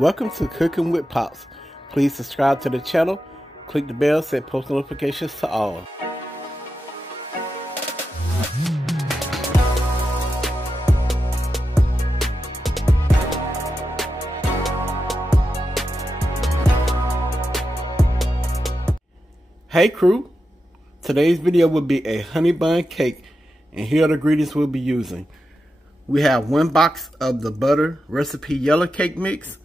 Welcome to Cooking with Pops. Please subscribe to the channel, click the bell, set post notifications to all. Hey crew, today's video will be a honey bun cake, and here are the ingredients we'll be using. We have 1 box of the butter recipe yellow cake mix,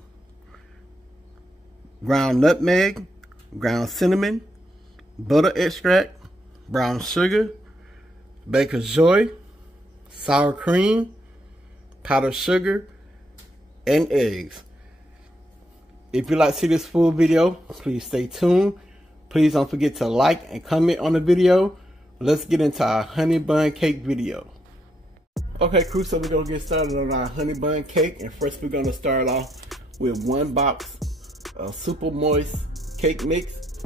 ground nutmeg, ground cinnamon, butter extract, brown sugar, baker's joy, sour cream, powdered sugar, and eggs. If you'd like to see this full video, please stay tuned. Please don't forget to like and comment on the video. Let's get into our honey bun cake video. Okay crew, so we're gonna get started on our honey bun cake, and first we're gonna start off with 1 box of super moist cake mix.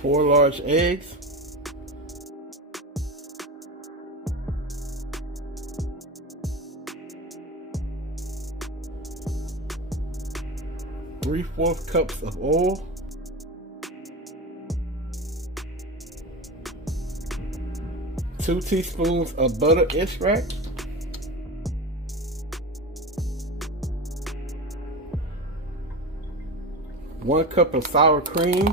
Four large eggs. 3/4 cups of oil. 2 teaspoons of butter extract. 1 cup of sour cream.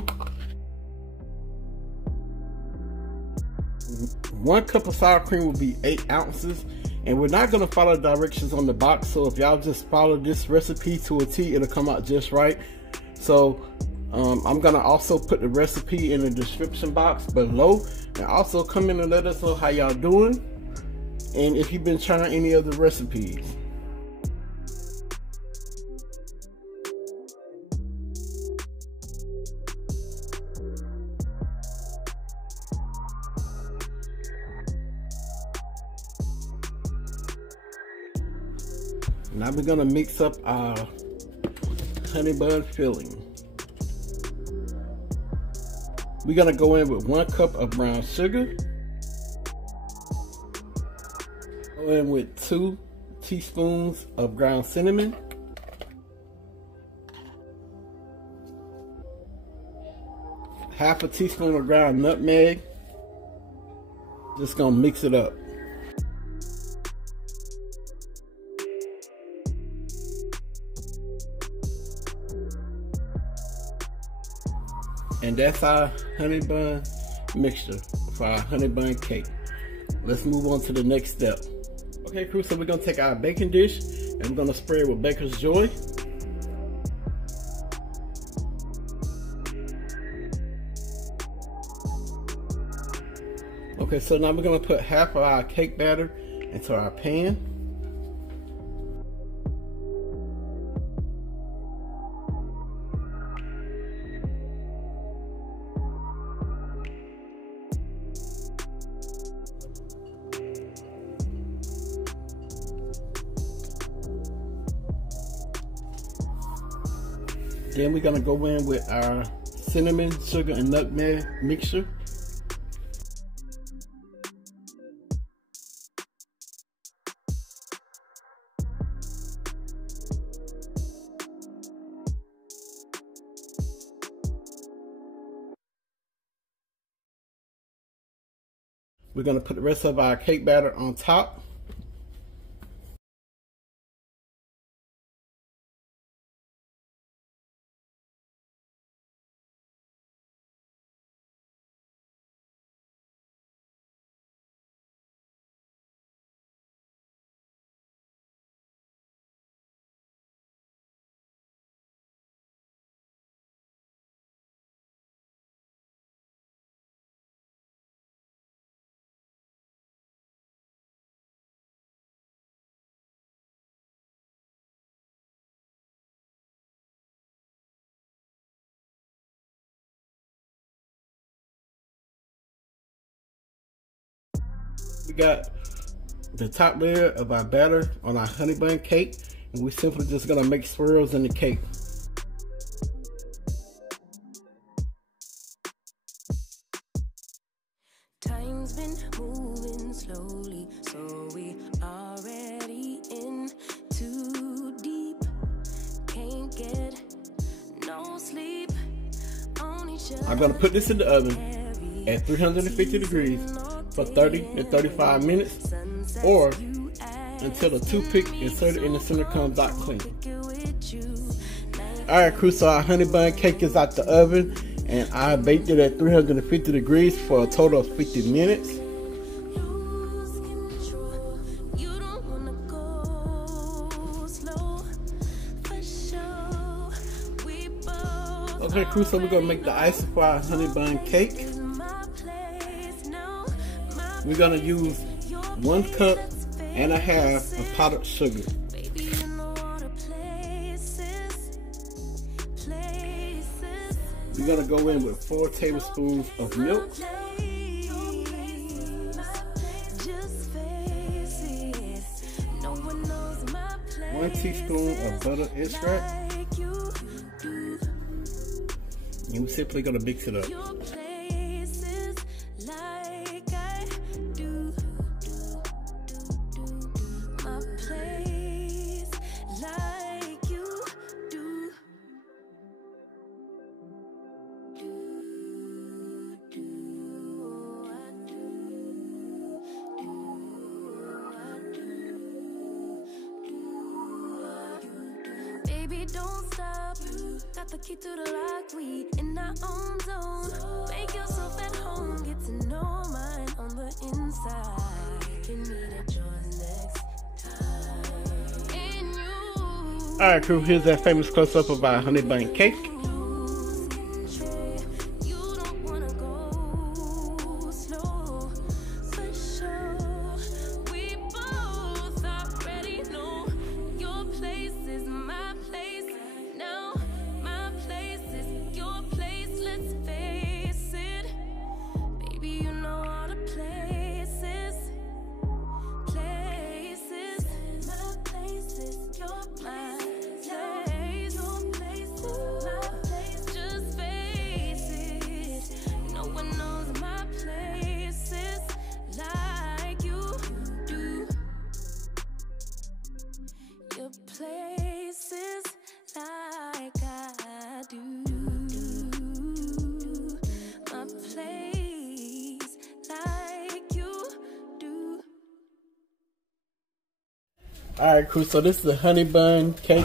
1 cup of sour cream will be 8 ounces. And we're not gonna follow directions on the box, so if y'all just follow this recipe to a T, it'll come out just right. So I'm gonna also put the recipe in the description box below, and also come in and let us know how y'all doing, and if you've been trying any of the recipes. Now we're gonna mix up our honey bun filling. We're gonna go in with 1 cup of brown sugar. Go in with 2 teaspoons of ground cinnamon. Half a teaspoon of ground nutmeg. Just gonna mix it up. And that's our honey bun mixture for our honey bun cake. Let's move on to the next step. Okay crew, so we're gonna take our baking dish and we're gonna spray it with baker's joy. Okay, so now we're gonna put half of our cake batter into our pan. Then we're gonna go in with our cinnamon, sugar, and nutmeg mixture. We're gonna put the rest of our cake batter on top. We got the top layer of our batter on our honey bun cake, and we're simply just gonna make swirls in the cake. Time's been moving. slowly, so we already in too deep. Can't get no sleep. I'm gonna put this in the oven at 350 degrees for 30 to 35 minutes, or until the toothpick inserted in the center comes out clean. Alright crew, so our honey bun cake is out the oven, and I baked it at 350 degrees for a total of 50 minutes. Okay crew, so we're gonna make the icing for our honey bun cake. We're gonna use 1.5 cups of powdered sugar. We're gonna go in with 4 tablespoons of milk. 1 teaspoon of butter extract. And we're simply gonna mix it up. Baby, don't stop. Got the key to the lock. We in our own zone. Make yourself at home. Get to know mine on the inside. Can meet at yours next time. And you. Alright crew, here's that famous close-up of our honey bun cake. Places like I do. My place like you do. Alright crew, so this is the honey bun cake,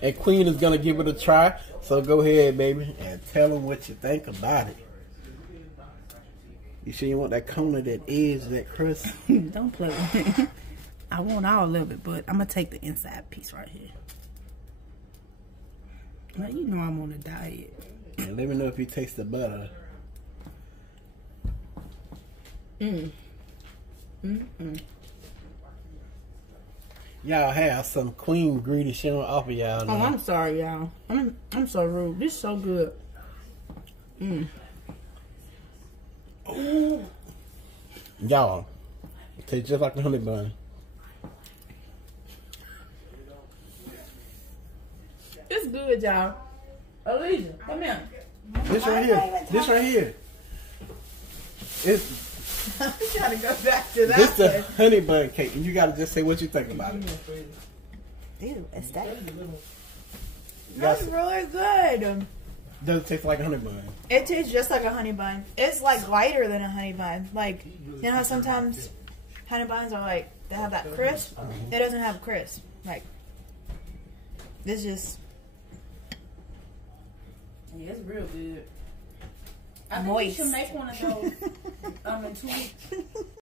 and Queen is gonna give it a try. So go ahead baby and tell them what you think about it. You sure you want that corner, that edge, that crust? Don't play with me. I want all of it, but I'm gonna take the inside piece right here. Now you know I'm on a diet. And let me know if you taste the butter. Y'all have some Queen greedy shit on off of y'all. Oh, I'm sorry, y'all. I'm so rude. This is so good. Ooh. Y'all, it tastes just like a honey bun. It's good, y'all. Alicia, come here. This right here. This right here. It's I'm trying to go back to that. this is the honey bun cake, and you gotta just say what you think about it. Ew, it's that. That's really good. Does it taste like a honey bun? It tastes just like a honey bun. It's like lighter than a honey bun. Like, you know how sometimes honey buns are like, they have that crisp? It doesn't have crisp. Like, this just... Yeah, it's real good. I Moist. think we should make one of those in 2 weeks.